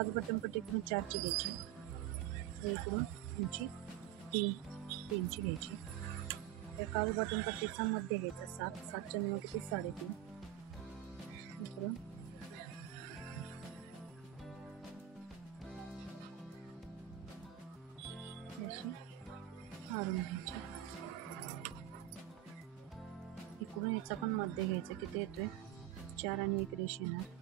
काजू बटन पट्टी इकडून 4ची घ्यायची, इकडून उंची 3ची घ्यायची. त्या काजू बटन पट्टीचा मध्ये घ्यायचा 7च्या निम किती 3.5. इकडून अशी मारून घ्यायची. इकडून याचा पण मध्ये घ्यायचा, किती येतोय 4 आणि 1 रेष येणार.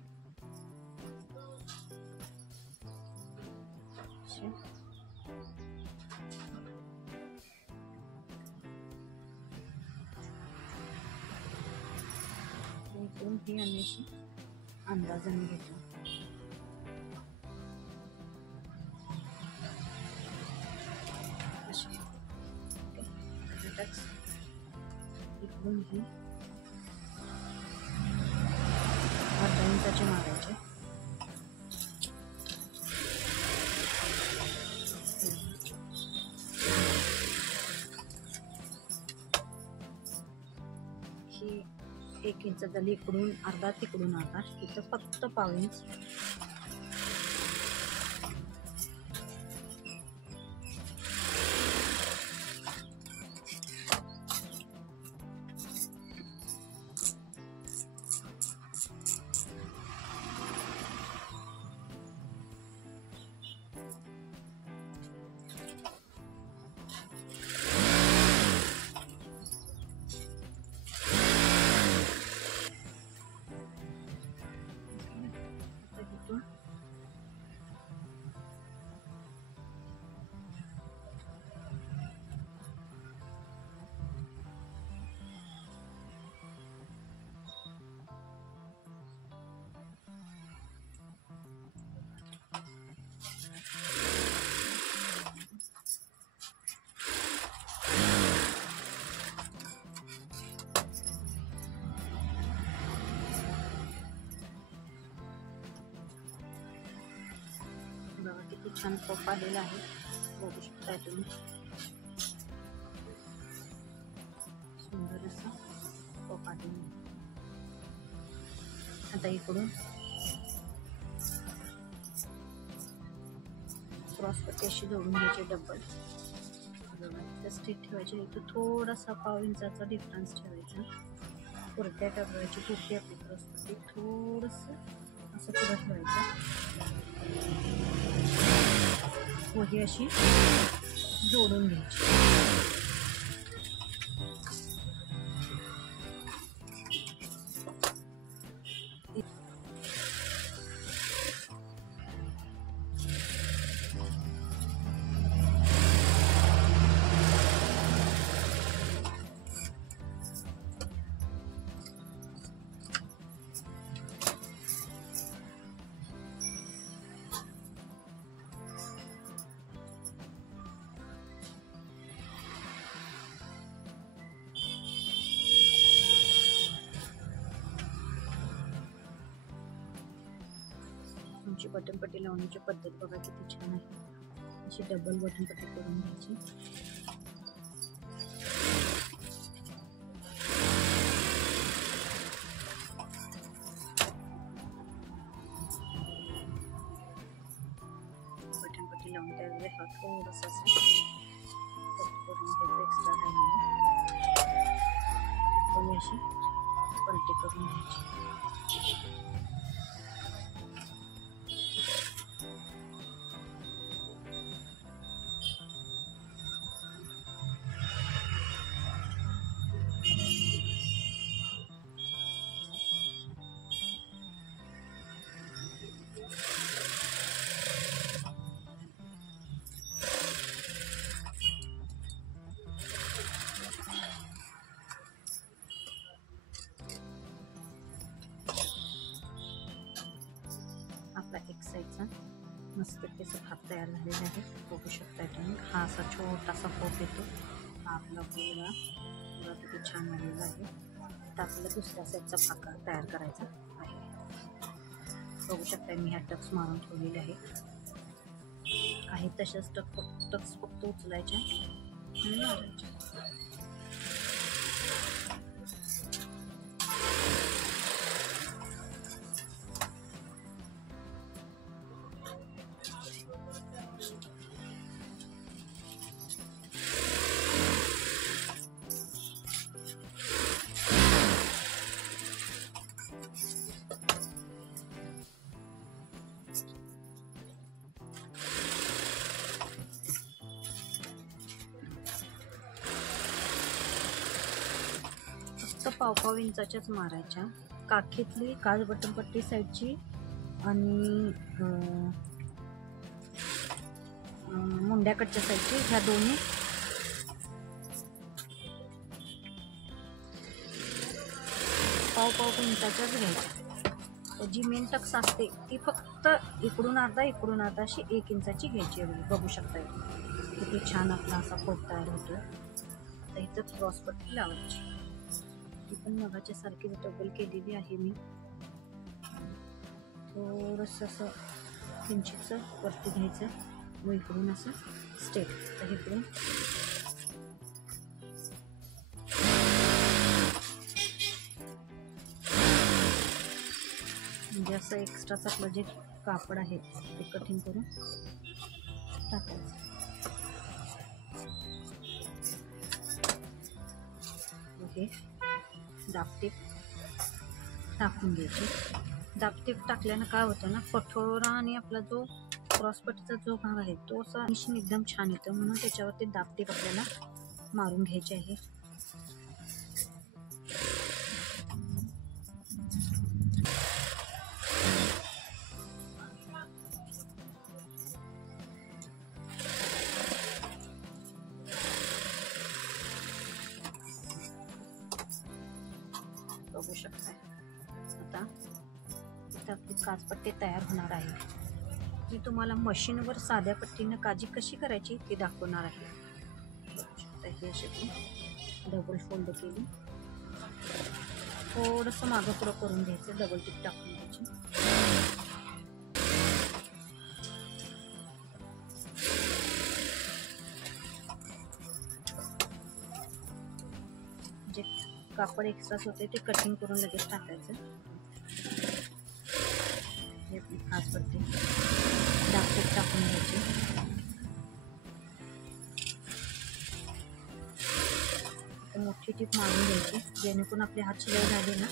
इकडून ही आणि अशी अंदाजाने घेतो. इकडून ही 1/2 इंचाचे मारायचे. ही 1 इंच झाली. इकडून अर्धा, तिकडून अर्धा. इथं फक्त 1/2 इंच. बघा किती छान पप आलेला आहे, बघू शकता तुम्ही. सुंदर असा पप आलेला. आता इकडून क्रॉस पट्टी अशी जोडून घ्यायची डबल. बघा स्ट्रेट ठेवायची. इथं थोडासा 1/2 इंचाचा डिफरन्स ठेवायचा. पुरत्या टबराची पुरती आपली क्रॉस पट्टी थोडंसं असं पुढं ठेवायचं. वही अशी जोडून घ्यायची. तुमची बटन पट्टी लावण्याची पद्धत बघा किती छान आहे. अशी डबल बटन पट्टी करून घ्यायची. बटन पट्टी लावून त्यावेळेस हा थोडासा करून घ्यायचा एक्स्ट्रा राहिलेला. अशी पलटी करून घ्यायची. आपला एक साईडचा मस्त त्याचा भाग तयार झालेला आहे, बघू शकता तुम्ही. हा असा छोटासा पोप येतो. हा आपला गोळा बघा किती छान झालेला आहे. तर आपल्याला दुसऱ्या साईडचा भाग तयार करायचा आहे. बघू शकता मी ह्या टक्स मारून ठेवलेले आहे. तशाच टक्स फक्त उचलायच्या आणि मारायच्या. पाव इंचाच्याच मारायच्या. काखेतली काज बटन पट्टी साईडची आणि मुंड्याकडच्या साईडची ह्या दोन्ही पाव इंचाच्याच घ्यायच्या. जी मेन टक्स असते ती फक्त इकडून अर्धा अशी 1 इंचाची घ्यायची. बघू शकता किती छान आपला असा फोट तयार होतो. आता इथं क्रॉस पट्टी लावायची. ती पण मगाच्या सारखी डबल केलेली आहे मी. थोडंसं असं किंचितचं वरती घ्यायचं व इकडून असं स्ट्रेट. तर इकडून म्हणजे असं एक्स्ट्राचं आपलं जे कापड आहे ते कटिंग करून टाकायचं. ओके, दाबटीप टाकून द्यायची. दाबटीप टाकल्यानं काय होतं ना, कठोरा आणि आपला जो क्रॉसपट्टीचा जो भाग आहे तो असा फिनिशिंग एकदम छान येतं. म्हणून त्याच्यावरती दाबटीप आपल्याला मारून घ्यायची आहे. बघू शकता. आता इथं आपली काजपट्टी तयार होणार आहे. मी तुम्हाला मशीनवर साध्या पट्टीनं काजी कशी करायची ते दाखवणार आहे. बघू शकता ही अशी डबल फोल्ड केली. थोडंसं मागं पुढं करून घ्यायचं. डबल टिप टाकून घ्यायची. जे कापड एक्स्ट्राच होते ते कटिंग करून लगेच टाकायचं. हे आपली काजपट्टी दाबटीप टाकून घ्यायची. मोठी टीप मारून घ्यायची जेणेकरून आपले हात शिलाई झाले ना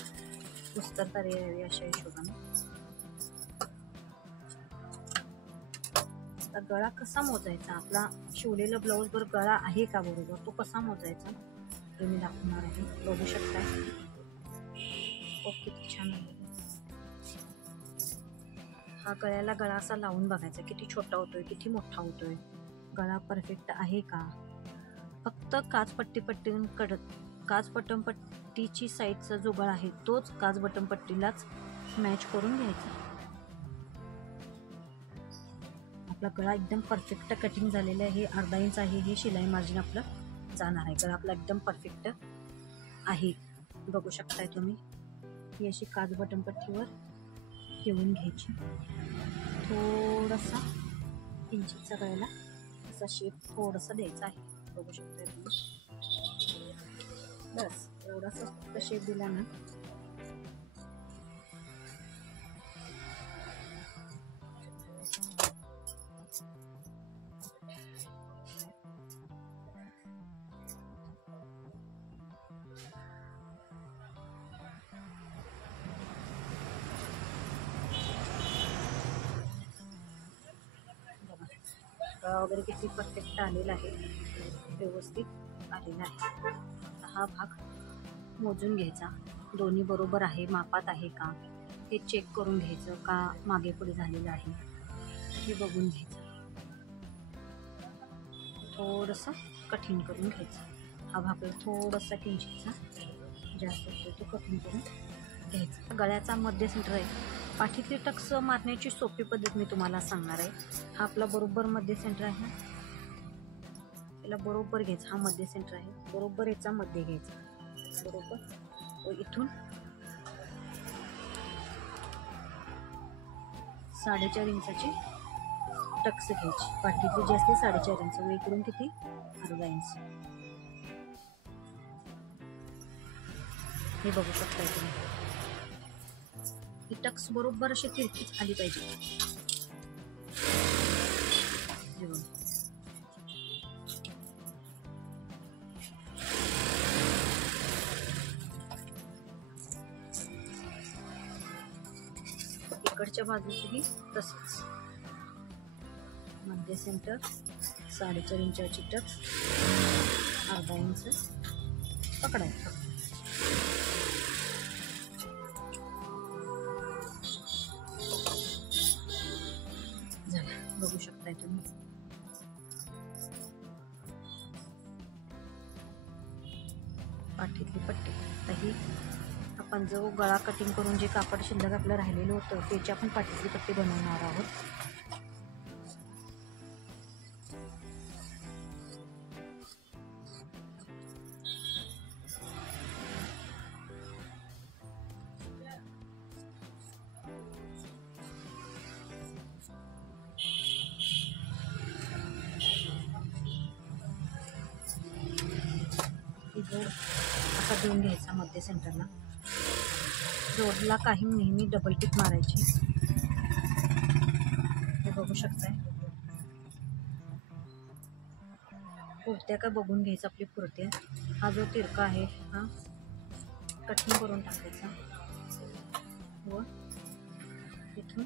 पुस्तकता यावी अशा हिशोबाने. आता गळा कसा मोजायचा, आपला शिवलेला ब्लाऊजवर गळा आहे का बरोबर, तो कसा मोजायचा हे मी दाखवणार आहे. बघू शकता किती छान आहे. हा गळ्याला गळा असा लावून बघायचा किती छोटा होतोय किती मोठा होतोय, गळा परफेक्ट आहे का. फक्त काजपट्टीची साईडचा जो गळा आहे तोच काजबटन पट्टीलाच मॅच करून घ्यायचा. आपला गळा एकदम परफेक्ट कटिंग झालेला आहे. अर्धा इंच आहे हे शिलाई मार्जिन आपलं जाणार आहे. गळा आपला एकदम परफेक्ट आहे. बघू शकताय तुम्ही. ही अशी काजबटन पट्टीवर ठेवून घ्यायची. थोडासा किंचितचा गळ्याला असा शेप थोडासा द्यायचा आहे. बघू शकताय तुम्ही. बस एवढासा फक्त शेप दिला ना वगैरे किती परफेक्ट आलेला आहे, व्यवस्थित आलेला आहे. हा भाग मोजून घ्यायचा. दोन्ही बरोबर आहे, मापात आहे का हे चेक करून घ्यायचं. का मागे पुढे झालेलं आहे हे बघून घ्यायचं. थोडंसं कठीण करून घ्यायचं. हा भाग थोडासा किंचितचा जास्त असतो तो कठीण करून घ्यायचा. गळ्याचा मध्य सेंटर आहे. पाठीतली टक्स मारण्याची सोपी पद्धत मी तुम्हाला सांगणार आहे. हा आपला बरोबर मध्य सेंटर आहे. याला बरोबर घ्यायचा. हा मध्य सेंटर आहे. बरोबर याचा मध्ये घ्यायचा. बरोबर इथून 4.5 इंचाची टक्स घ्यायची. पाठीतली जी असते 4.5 इंच व इकडून किती अर्धा इंच. हे बघू शकता तुम्ही. ही टक्स बरोबर अशी तिरकीच आली पाहिजे. इकडच्या बाजूचीही तसंच. मध्य सेंटर 4.5 इंचाची टक्स अर्धा इंच पकडायचं. पाठीतली पट्टी. आता ही आपण जो गळा कटिंग करून जे कापड शिल्लक आपलं राहिलेलं होतं त्याची आपण पाठीतली पट्टी बनवणार आहोत. जोड असा देऊन घ्यायचा मध्य सेंटरला. जोडला काही नेहमी डबल टिक मारायची. हे बघू शकताय. पुरत्या का बघून घ्यायचं आपली पुरत्या. हा जो तिरका आहे हा कटिंग करून टाकायचा व इथून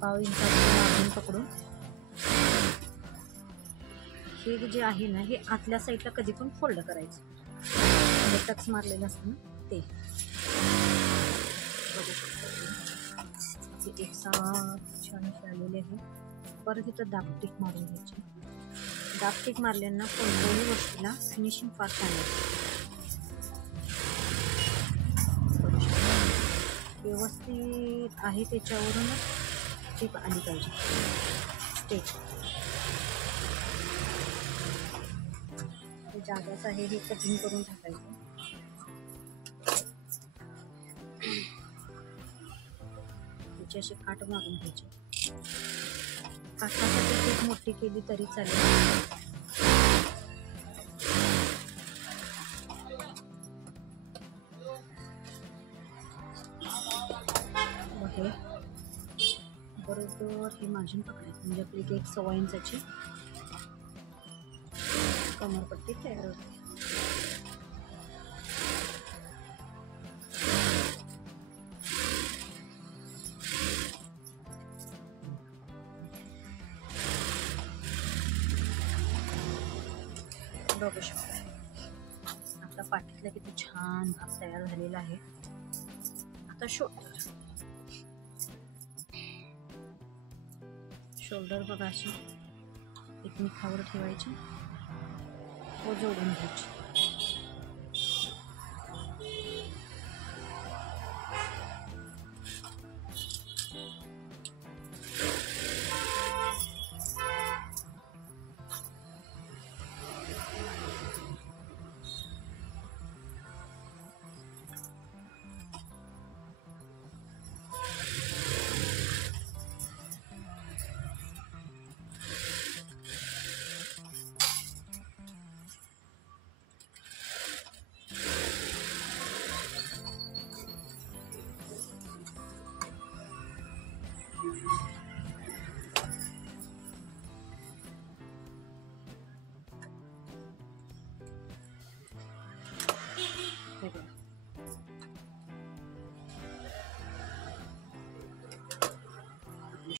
पाव इंचाचं मागून पकडून हे जे आहे ना हे आतल्या साईडला कधी पण फोल्ड करायचं. म्हणजे टक्स मारलेलं असतं ना ते बघू शकता. ते एक साथ छान आलेले आहे. परत इथं दाबटीक मारून घ्यायची. दाबटीक मारल्यांना कोणत्याही गोष्टीला फिनिशिंग फार छान व्यवस्थित आहे. त्याच्यावरूनच टीप आली पाहिजे. स्टेच जागाच आहे हे कटिंग करून टाकायचं. त्याची अशी काट मारून घ्यायची. काठासाठी खूप मोठी केली तरी चालेल. हे बरोबर हे मार्जिन पकडायचं. म्हणजे आपली 1.25 इंचाची कमरपट्टी तयार होते. बघू शकता आपला पाठीतला किती छान भाग तयार झालेला आहे. आता शोल्डर बघा अशी एकमेकावर ठेवायची व जोडून घ्यायची. हे बघा